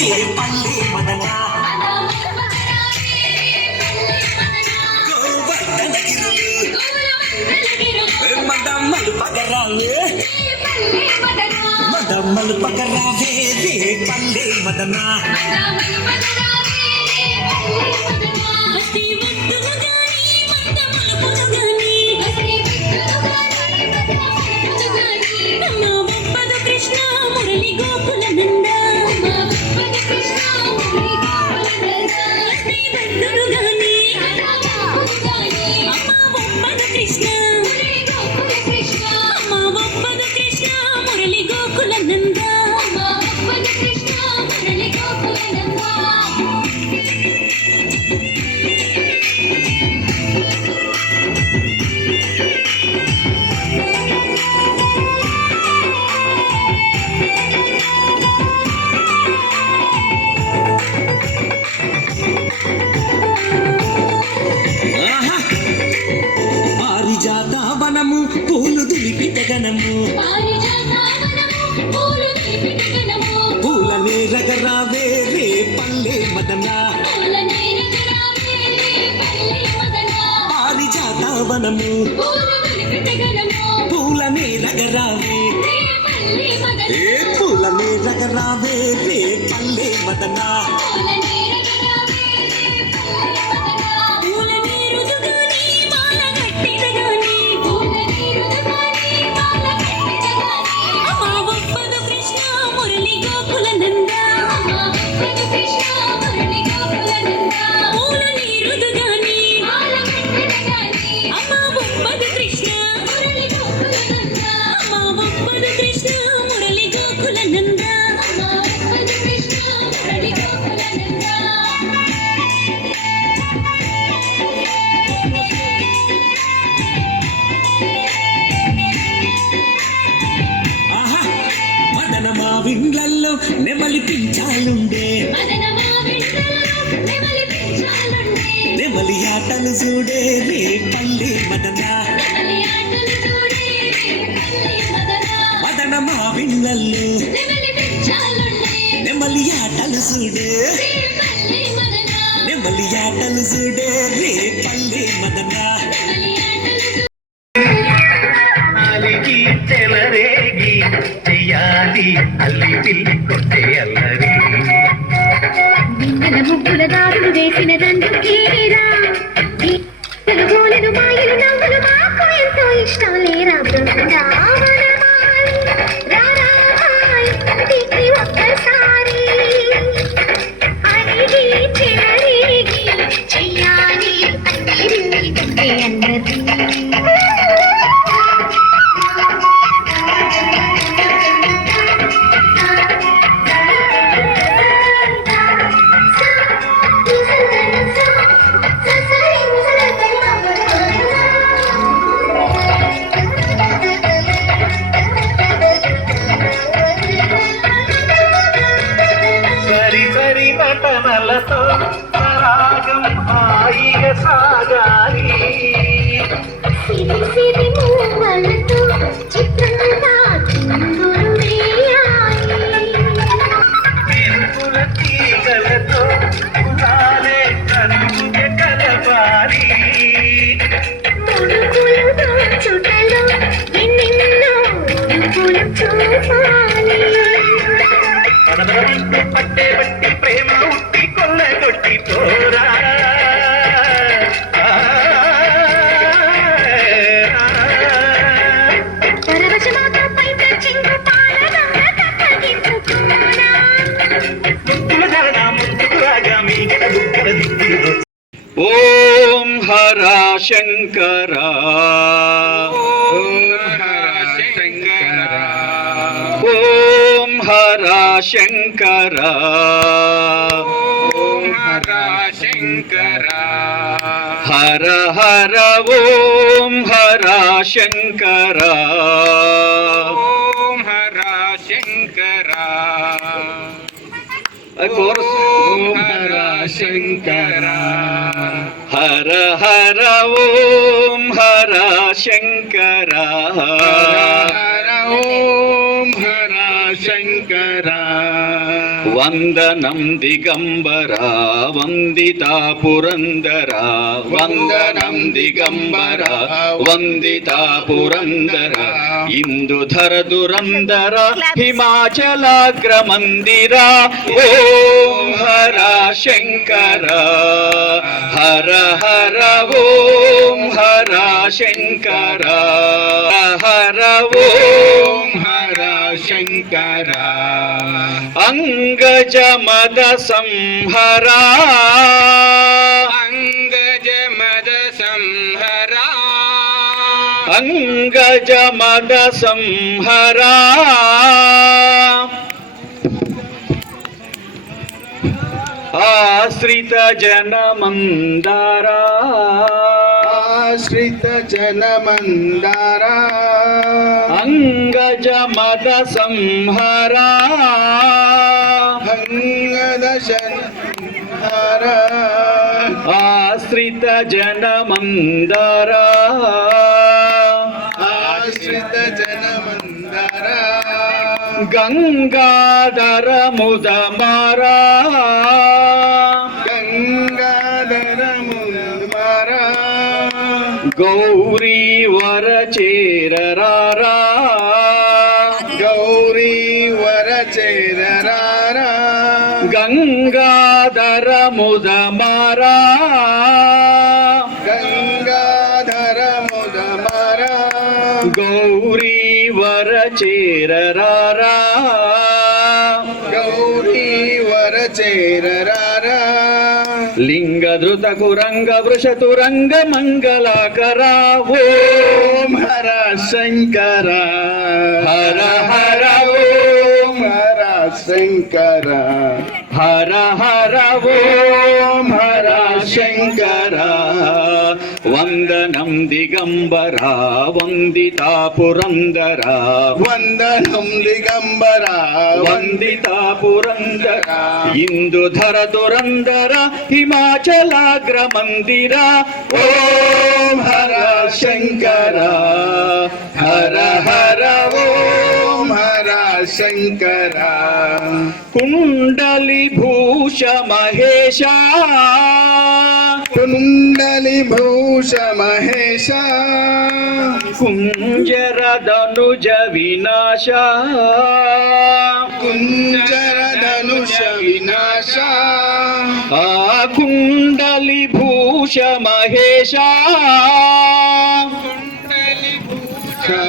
పల్లె మదన గోవర్ధన గిరులు మదమ్మలు పగరావే మదమ్మలు పగరావే రే పల్లె మదన పూలు దులిపితగనము పూలనే రగరావే రే పల్లె మదన పారిజాతవనము పూలనే రగరావే పూలనే రగరావే రే పల్లె మదన విండ్లల్లో నెమలి పించాలుండే నెమలి ఆటలు చూడే రే పల్లె మదన మదన మా విండ్లల్లో నెమలి ఆటలు చూడే నెమలి ఆటలు చూడే రే పల్లె మదన అల్లి పిల్లి కొట్టే అల్లరి ముగ్గుల దారులు వేసిన దండుకేరా తెలుగులను మాయలు నవ్వులు మాకు ఎంతో ఇష్టం లేరా ఒక్కసారి అడిగి చెలరేగి చెయ్యాలి అన్నది నటనలతో రాగం హాయిగా సాగాలి సిరి సిరి మూవలతో చిత్రంగా చిందులు వేయాలి మెరుపుల తీగలతో కులాలే కనుగ కలపాలి ముడుకులతో చుట్టలో ఎన్నెన్నో ముడుకులు చూపాలి పట్టే బట్టి ప్రేమ ఉట్టి కొల్ల కొట్టి పోరా ఓం హర శంకర ఓం హర శంకర ఓం హర శంకర హర హర ఓం హర శంకర ఓం హర శంకర ఓం హర శంకర హర హర ఓం హర శంకర ఓం హర శంకర వందనం దిగంబర వందితా పురందర వందనం దిగంబర వందితా పురందర ఇందుధర దురందర హిమాచలాగ్రమందిర ఓం హర శంకర హర హర ఓం హర శంకర హర ఓం హర శంకర అంగజ మద సంహరా అంగజ మద సంహరా అంగజ మద సంహరా ఆశ్రిత జన మందారా ఆశ్రిత జన మందారా అంగజ మద సంహరా అంగద సంహరా ఆశ్రిత జన మందారా ఆశ్రిత జన మందారా గంగాధర ముదమారా గంగాధర ముదమారా గౌరీ వర చేరరారా గౌరీ వర చేరరారా గంగాధర ముదమారా గంగాధర ముదమారా గౌరీ వర చేరరారా గౌరీ వర చేరరారా లింగధృత కురంగ వృషతురంగ మంగళాకరా ఓం హర శంకర హర హర ఓం హర శంకర హర హర ఓం హర శంకర వందనం దిగంబర వందితా పురందర వందనం దిగంబర వందితా పురందర ఇందుధర దురందర హిమాచలాగ్రమందిర ఓం హర శంకర హర హర ఓం హర శంకర కుండలి భూష మహేశ కుండలి భూష మహేశ కుంజర ధనుజ వినాశ కుంజర ధనుష వినాశ ఆ కుండలి భూష మహేశ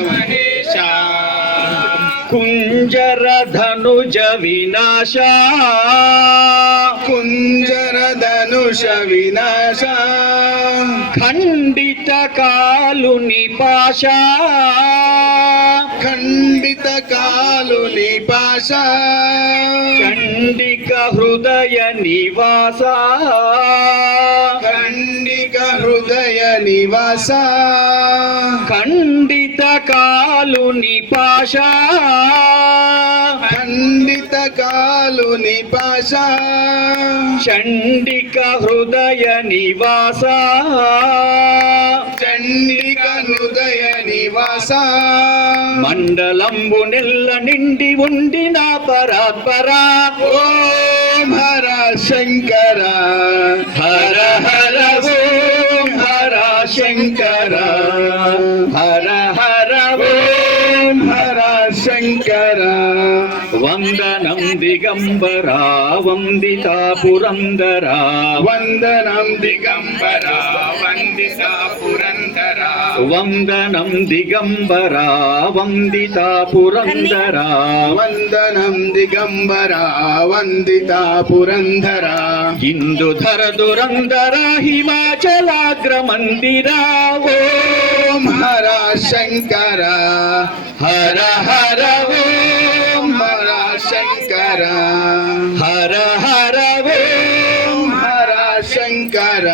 మహేశ కుంజర ధనుజ వినాశ కుంజర ధనుష వినాశ ఖండిత కాలు నిపాశ ఖండిత కాలు నిపాశ చండిక హృదయ నివాస ఖండిక హృదయ నివాస ఖండిత కాలు నిపాశ ఖండిత కాలు నిపాశ చండిక హృదయ నివాస చండిక హృదయ నివాస మండలంబు నెల్ల నిండి ఉండిన పరాత్పరా ఓం హర శంకర హర హర ఓం హర శంకర హర హర ఓం హర శంకర వందనం దిగంబర వందితా పురందర వందనం దిగంబర వందిత పురందర వందనం దిగంబర వందితా పురందర వందనం దిగంబర వందిత పురందర ఇందుధర దురందర హిమాచలాగ్రమందిర ఓం హర శంకర హర హర ఓం హర శంకర హర హర ఓం హర శంకర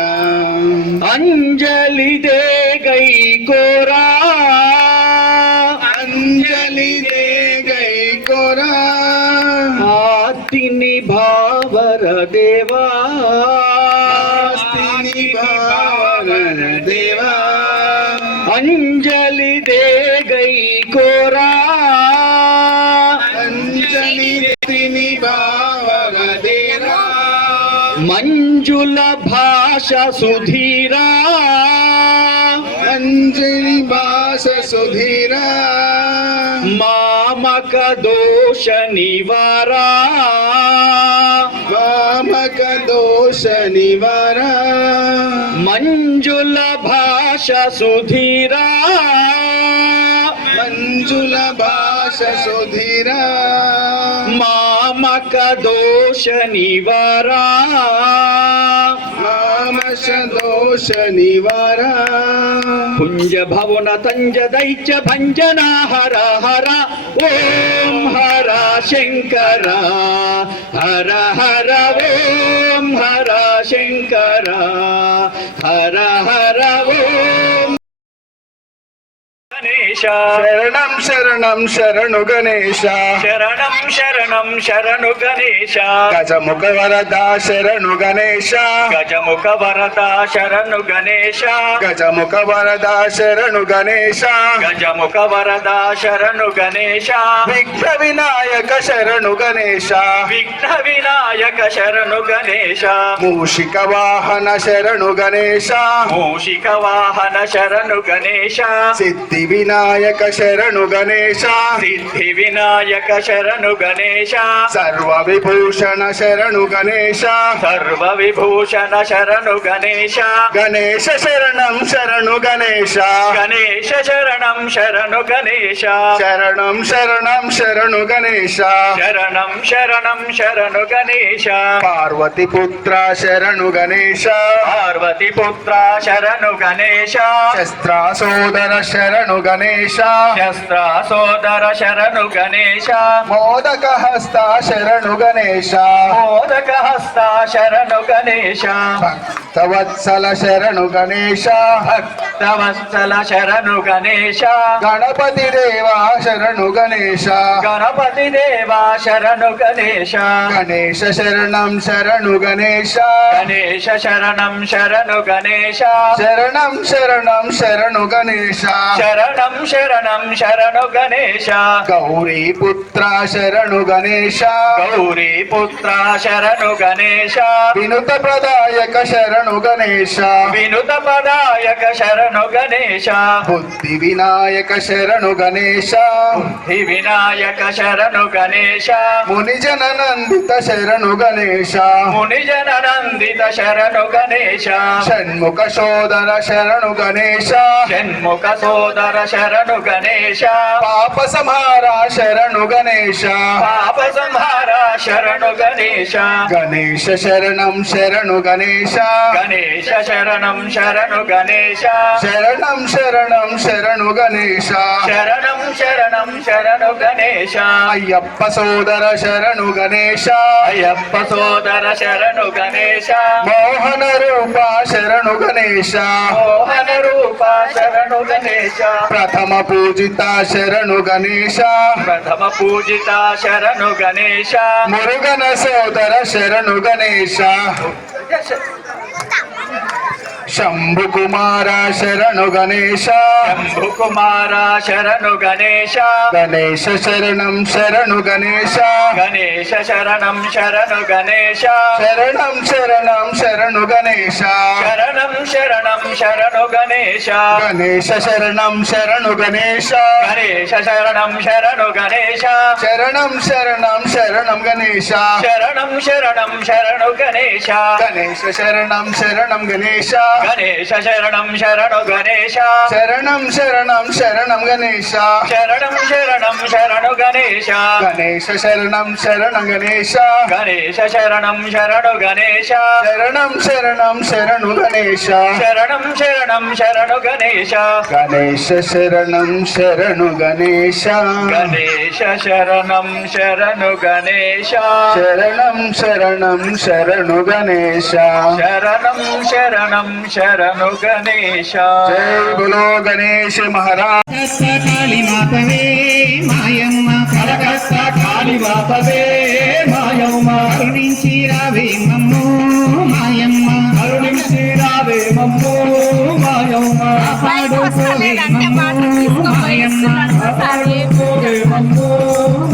అంజలి దే గై కోరా అంజలి దే గై కోరా ఆర్తి నిభావర దేవా ఆస్తి నిభావన దేవా అంజలి దే గై కోరా అంజలి నిభావన మంజుల భాష సుధీరా అంజలి భాష సుధీరా మామక దోష నివారా వామక దోష నివార మంజుల భాష సుధీరా మంజుల భాష సుధీరా మామక దోష నివారా మామశ దోష నివార పుంజ భవన తంజ దైత్య భంజన హర హర ఓం హర శంకర హర హర ఓం హర శంకర హర హర ఓం గణేశ శరణం శరణం శరణు గణేశ శరణం శరణం శరణు గణేశ గజముఖ వరద శరణు గణేశ గజముఖ వరద శరణు గణేశ గజముఖ వరద శరణు గణేశ గజముఖ వరద శరణు గణేశ విఘ్న వినాయక శరణు గణేశ విఘ్న వినాయక శరణు గణేశ మూషిక వాహన శరణు గణేశ మూషిక వాహన శరణు గణేశ సిద్ధి వినాయక శరణు గణేశ సిద్ధి వినాయక శరణు గణేశ సర్వ విభూషణ శరణు గణేశ సర్వ విభూషణ శరణు గణేశ గణేశ శరణం శరణు గణేశ గణేశ శరణం శరణు గణేశ శరణం శరణం శరణు గణేశ శరణం శరణం శరణు గణేశ పార్వతి పుత్ర శరణు గణేశ పార్వతి పుత్ర శరణు గణేశ శస్త్ర సోదర శరణు గణేశ శస్త్ర సోదర శరణు గణేశ మోదక హస్త శరణు గణేశ మోదక హస్త శరణు గణేశ భక్తవత్సల శరణు గణేశ భక్తవత్సల శరణు గణేశ గణపతి దేవా శరణు గణేశ గణపతి దేవా శరణు గణేశ గణేశ శరణం శరణు గణేశ గణేశ శరణం శరణు గణేశ శరణం శరణం శరణు గణేశ శరణం శరణం శరణు గణేశ గౌరీ పుత్ర శరణు గణేశ గౌరీ పుత్ర శరణు గణేశ వినుత ప్రదాయక శరణు గణేశ వినుత పదాయక శరణు గణేశ బుద్ధి వినాయక శరణు గణేశ బుద్ధి వినాయక శరణు గణేశ మునిజన నందిత శరణు గణేశ మునిజన నందిత శరణు గణేశ షణ్ముఖ సోదర శరణు గణేశ షణ్ముఖ సోదర శరణు గణేశ పాప సంహార శరణు గణేశ పాప సంహార శరణు గణేశ గణేశ శరణం శరణు గణేశ గణేశ శరణం శరణు గణేశ శరణం శరణం శరణు గణేశ శరణం శరణం శరణు గణేశ అయ్యప్ప సోదర శరణు గణేశ అయ్యప్ప సోదర శరణు గణేశ మోహన రూప శరణు గణేశ మోహన రూప శరణు గణేశ ప్రథమ పూజిత శరణు గణేశ ప్రథమ పూజిత శరణు గణేశ మురుగన సోదర శరణు గణేశ శంభు కుమార శరణు గణేశ శంభు కుమార శరణు గణేశ గణేశ శరణం శరణు గణేశ గణేశ శరణం శరణు గణేశ శరణం శరణం శరణు గణేశ శరణం శరణం శరణు గణేశ గణేశ శరణం శరణు గణేశ గణేశ శరణం శరణు గణేశ శరణం శరణం శరణం గణేశ శరణం శరణం శరణు గణేశ గణేశ శరణం శరణం గణేశ గణేశ శరణం శరణు గణేశ శరణం శరణం శరణం గణేశ శరణం శరణం శరణు గణేశ గణేశ శరణం శరణం గణేశ గణేశ శరణం శరణు గణేశ శరణం శరణం శరణు గణేశ శరణం శరణం శరణు గణేశ గణేశ శరణం శరణు గణేశ గణేశ శరణం శరణు గణేశ శరణం శరణం శరణు గణేశ శరణం శరణం శరణు గణేశ జై బోలో గణేశ మహారాజ్ కాళీ మాతవే మాయమ్మ కరకస్త కాళీ మాతవే మాయమ్మ కరుణించి రావే మమ్మో మాయమ్మ కరుణించి రావే మమ్మో మాయమ్మ కాపాడుకోవే మమ్మో మాయమ్మ కాపాడుకోవే మమ్మో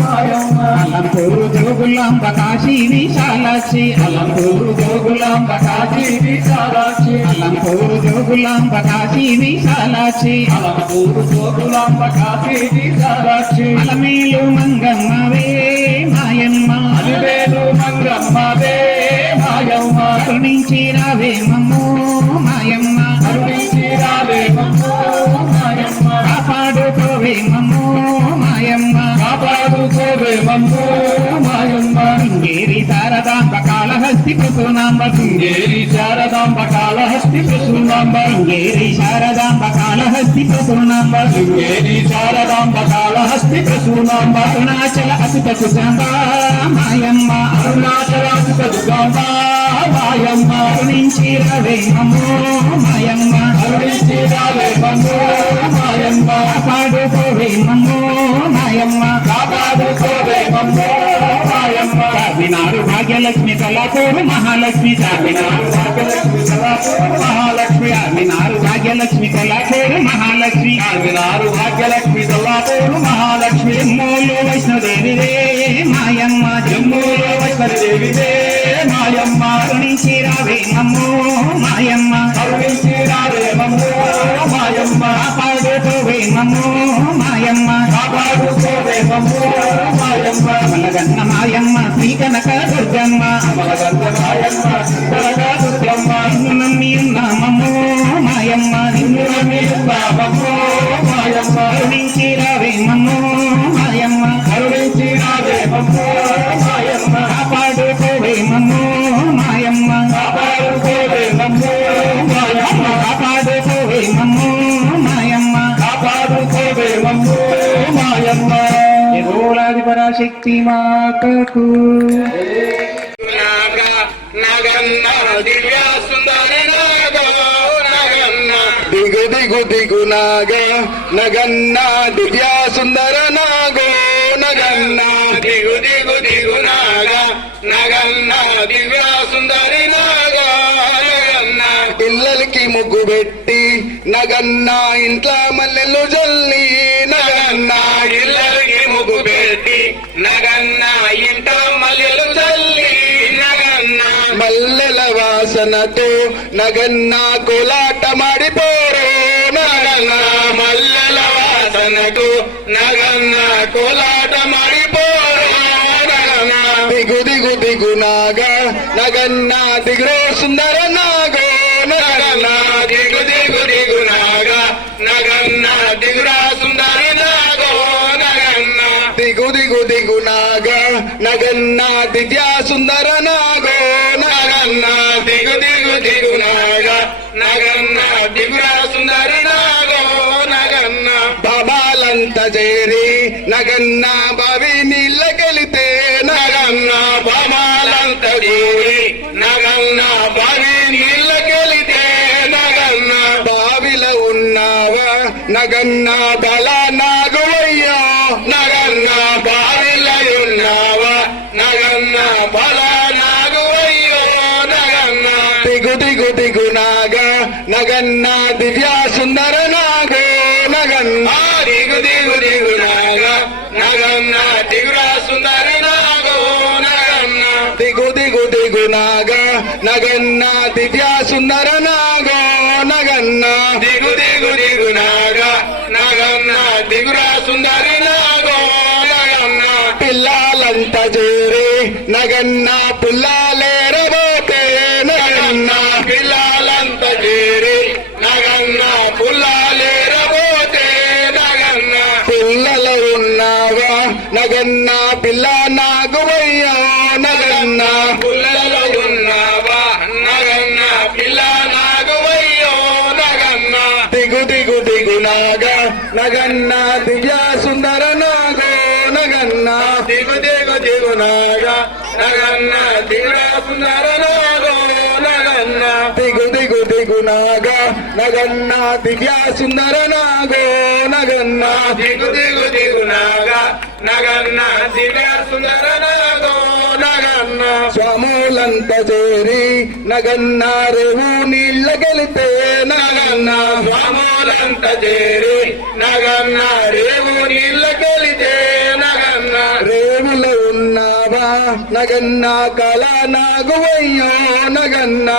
మాయమ్మ అల్లంపూరు జోగులాంబ కాశీ విశాలాక్షి అలంపూరు జోగులాంబ కాశీ విశాలాక్షి అలంపూరు జోగులాంబ కాశీ విశాలాక్షి అలంపూరు జోగులాంబ కాశీ విశాలాక్షి అలమేలు మంగమ్మవే మాయమ్మ అలమేలు మంగమ్మవే మాయమ్మ కరుణించి రావే మమ్మో మాయమ్మ కరుణించి రావే మమ్మో మాయమ్మ కాపాడుకోవే మమ్మో మాయమ్మ కాపాడుకోవే మమ్మో మాయమ్మ శృంగేరి శారదాంబ కాళహస్తి ప్రసూనాంబ శృంగేరి శారదాంబ కాళహస్తి ప్రసూనాంబ శృంగేరి శారదాంబ కాళహస్తి ప్రసూనాంబ శృంగేరి శారదాంబ కాళహస్తి ప్రసూనాంబ అరుణాచల అసుత సుజాంబ మాయమ్మ అరుణాచల అసుత సుజాంబ మాయమ్మ కరుణించి రావే మమ్మో మాయమ్మ కరుణించి రావే మమ్మో మాయమ్మ కాపాడుకోవే మమ్మో మాయమ్మ కాపాడుకోవే మమ్మో మాయమ్మ చార్మినారు భాగ్యలక్ష్మి కళాకోరు మహాలక్ష్మి చార్మినారు భాగ్యలక్ష్మి కళాకోరు మహాలక్ష్మి చార్మినారు భాగ్యలక్ష్మి కళాకోరు మహాలక్ష్మి చార్మినారు భాగ్యలక్ష్మి కళాకోరు మహాలక్ష్మి జమ్మూలో వైష్ణోదేవిదే మాయమ్మ జమ్మూలో వైష్ణోదేవిదే మాయమ్మ కరుణించి రావే మమ్మో మాయమ్మ కరుణించి రావే మమ్మో మాయమ్మ కాపాడుకోవే మమ్మో మాయమ్మ కాపాడుకోవే మమ్మో మాయమ్మ అమలగన్న మాయమ్మ శ్రీ కనక దుర్గమ్మ అమలగన్న మాయమ్మ కనక దుర్గమ్మ నిన్ను నమ్మి ఉన్నామమ్మో మాయమ్మ నిన్ను నమ్మి ఉన్నామమ్మో మాయమ్మ కరుణించి రావే మమ్మో మాయమ్మ కరుణించి రావే మమ్మో మాయమ్మ కాపాడుకోవే మమ్మో మాయమ్మ కాపాడుకోవే మమ్మో మాయమ్మ కాపాడుకోవే మమ్మో మాయమ్మ కాపాడుకోవే మమ్మో మాయమ్మ గోలాది పరాశక్తి మాతకు నాగ నగన్న దివ్య సుందర నాగ నగన్న దిగు దిగు దిగు నాగ నగన్న దివ్య సుందర నాగో నగన్న దిగు దిగు దిగు నాగ నగన్న దివ్య సుందరి నాగ నగన్న పిల్లలకి ముగ్గు పెట్టి నగన్న ఇంట్లో మల్లెలు జల్లి నగన్న ఇల్లరికి ముగ్గు పెట్టి నగన్న ఇంట మల్లెలు చల్లి నగన్న మల్లెల వాసనతో నగన్న కోలాట మాడిపోరు నగన్న మల్లెల వాసనకు నగన్న కోలాట మాడిపోరు నగన్న దిగు దిగు దిగు నాగ నగన్న దిగురో సుందర నాగో నగన్న దిగు దిగు దిగు నాగ నగన్న దిగురా సుందరి నాగో నగన్న దిగు దిగు దిగు నాగ నగన్న దివ్య సుందర నాగో నగన్న దిగు దిగు దిగు నాగ నగన్న దిగురా సుందరి నాగో నగన్న బాబాలంత చేరి నగన్న బావి నీళ్ళకెళితే నగన్న బామాలంత కూడి నగన్న బావి నీళ్ళకెళితే నగన్న బావిలో ఉన్నావా నగన్న బల నాగువయ్యా నగన్న బావిలయున్నావా నగన్న బల నాగువయ్యో నగన్న దిగు దిగు దిగు నాగ నగన్న దివ్య సుందర నాగో నగన్న దిగు దిగు దిగు నాగ నగన్న దిగురా సుందరి నాగో నగన్న దిగు దిగు దిగు నాగ నగన్న దివ్య సుందర నాగో నగన్న దిగు దిగు దిగు నాగ నగన్న దిగురా సుందరి నాగో నగన్న పిల్లలంత చేరి నగన్న పుల్లాలేరబోతే నగన్న పిల్లలంత చేరి నగన్న పుల్లాలేరబోతే నగన్న పిల్లలు ఉన్నావా నగన్న పిల్ల నాగువయ్యా నగన్న పుల్లలో ఉన్నావా నగన్న పిల్ల నాగవయ్యో నగన్న దిగు దిగు దిగు నాగ నగన్న దివ్య సుందర నాగో నగన్న దిగు దిగు దిగు నాగ నగన్న దిగురా సుందర నాగో నగన్న దిగు దిగు దిగు నాగ నగన్న దివ్య సుందర నాగో నగన్న దిగు దిగు దిగు నాగ నగన్న దివ్య సుందర నాగో నగన్న స్వాములంత చేరి నగన్న రేవు నీళ్ళకెళితే నగన్న స్వాములంత చేరి నగన్న రేవు నీళ్ళకెళితే నగన్న రేవులో ఉన్నావా నగన్న కళ నాగువయ్యో నగన్న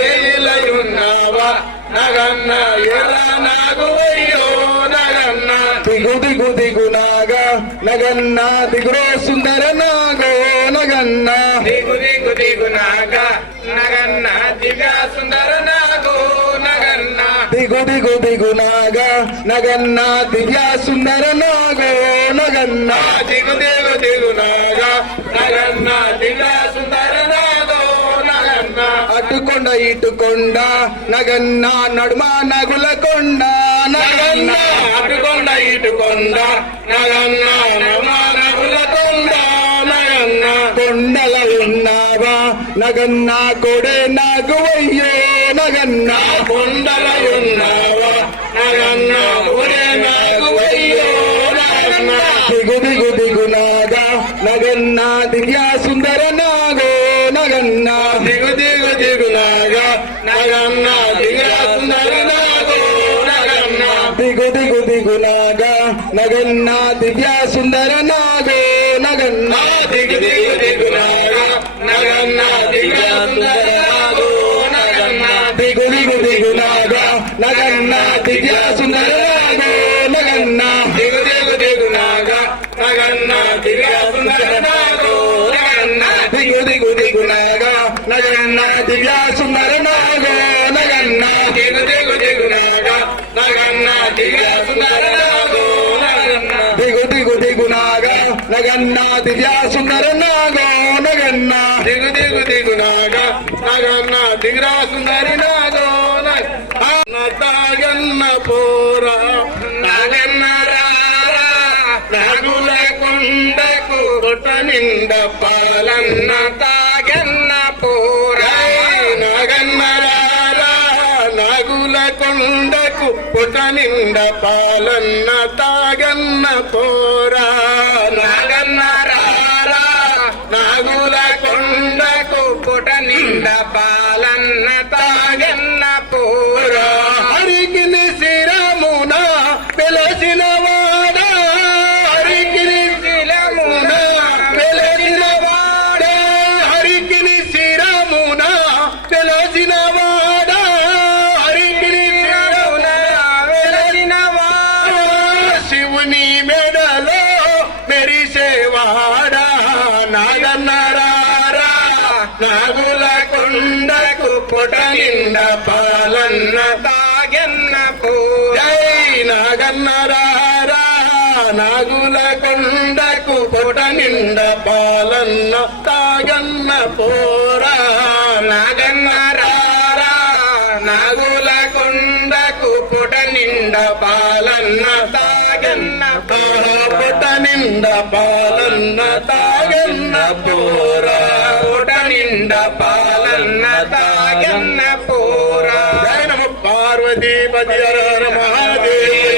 ఏలయున్నావా నగన్న ఎలా నాగువయ్యో నగన్న దిగు దిగు దిగు నాగా నగన్న దిగురో సుందర నాగో నగన్న దిగు దిగు దిగు నాగా నగన్న దివ్య సుందర నాగో నగన్న దిగు దిగు దిగు నాగా నగన్న దివ్య సుందర నాగో నగన్న దిగు దిగు దిగు నాగా నగన్న దివ్య సుందర నాగో నగన్న అటుకొండ ఇటుకొండ నగన్న నడుమ నగుల కొండ నగన్న నగన్న అటుకొండ ఇటుకొండ నగన్న నమానగుల కొండ నగన్న కొండల ఉన్నావా నగన్న కొడే నాగువయ్యో నగన్న కొండలయున్నావా నగన్న ఒరే నాగువయ్యో నగన్న దిగు దిగు దిగు నాగా నగన్న దివ్య సుందర నాగో నగన్న దిగు దిగు దిగు నాగా నగన్న దివ్య సుందర నాగో నగన్న దిగు దిగు దిగు నాగా నగన్న దివ్య సుందర నాగో నగన్న దిగు దిగు దిగు నాగా నగన్న దివ్య సుందర నాగో నగన్న దిగు దిగు దిగు నాగా నగన్న దివ్య సుందర నాగో నగన్న దిగు దిగు దిగు నాగా నగన్న దివ్య సుందర నాగో నగన్న దిగు దిగు దిగు నాగా నగన్న దివ్య సుందర నాగో నగన్న దిగు దిగు దిగు నాగా నగన్న దివ్య సుందర నాగో నగన్న దిగు దిగు దిగు నాగా నగన్న దివ్య సుందర నాగో నగన్న దిగు దిగు దిగు నాగా నగన్న దివ్య సుందరి నాగో తాగన్న పోరా నాగన్న రారా నాగుల కొండకు కొట్ట నిండ పాలన్న తాగన్న పోరా నాగన్న రారా నాగుల కొండకు కొట్ట నిండ పాలన్న తాగన్న పోరా నాగన్న రారా నాగుల కొండకు కొట్ట నిండ పాలన్న తాగన్న పోరా హరికి శిరమున వెలసిన వాడా హరికి శిరమున వెలసిన వాడా హరికి శిరమున వెలసిన వాడా హరికి శిరమున వెలసిన వాడా శివుని మెడలో మెరిసేవాడా నాగన్న రారా నాగుల కొండకు కొట నిండ పాలన్న తాగన్న పోరా నాగన్న రారా నాగుల కొండకు కొట నిండ పాలన్న తాగన్న పోరా నాగన్న రారా నాగుల కొండకు కొట నిండ పాలన్న తాగన్న కొట నిండ పాలన్న తాగన్న పోరా కొట నిండ పాలన్న తాగన్న పోరా జయ నమ పార్వతీపతి హర హర మహాదేవ